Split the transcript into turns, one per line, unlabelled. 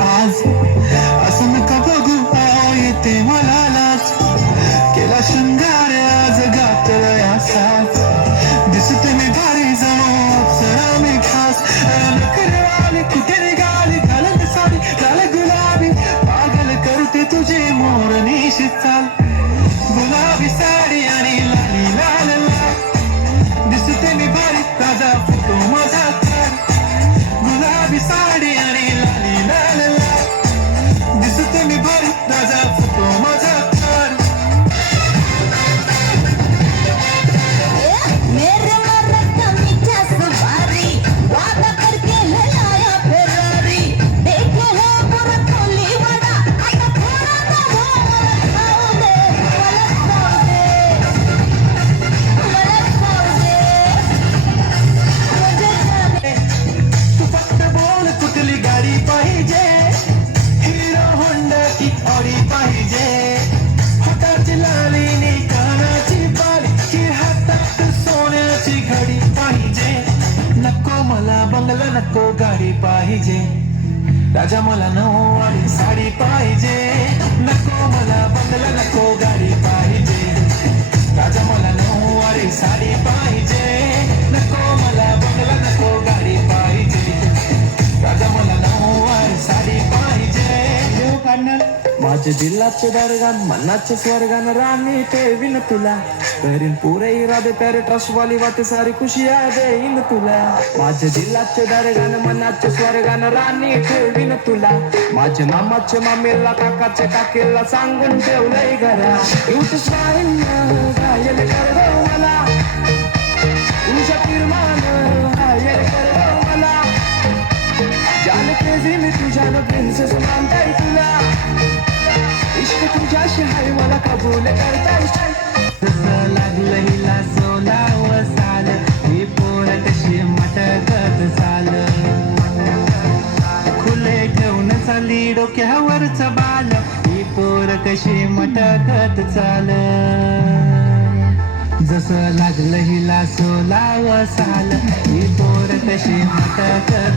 आज. असं नका बघू येते मला लाच केला शृंगार आज गातळया साच दिसते मी भारी जाऊ अप्सरा मी खास. करवाली निघाली? घालत सारी झालं गुलाबी. पागल करते तुझे मोर निशित चाल. बंगला नको गाडी पाहिजे राजा मला नऊवारी साडी माझे दिलाचे दरगान मनाचे स्वर्गान राणी विन तुला. करीन पुरे इरादे प्यारे ट्रस्ट वाली वाटे सारी खुशिया देईन तुला. माझ्या दिलाचे दरगान मनाचे स्वर्गान राणी ठेवीन तुला. माझ्या मामाचे मामेला काकाच्या काकेला सांगून ठेवलंय घरा. उठ स्वाईन गायल कर मला. तुझ्या फिरमान हायल कर मला. जान क्रेझी मी तुझ्यानं प्रिन्सेस मानताय तुला. तुझ्याशी हाय मला कबूल करताय. तसं लागलं हिला सोला. वसाल ही पोर कशी मटकत चाल. खुले ठेवून चाली डोक्यावरच बाल. ही पोर कशी मटकत चाल. जसं लागलं हिला सोला. वसाल ही पोर कशी मटकत चाल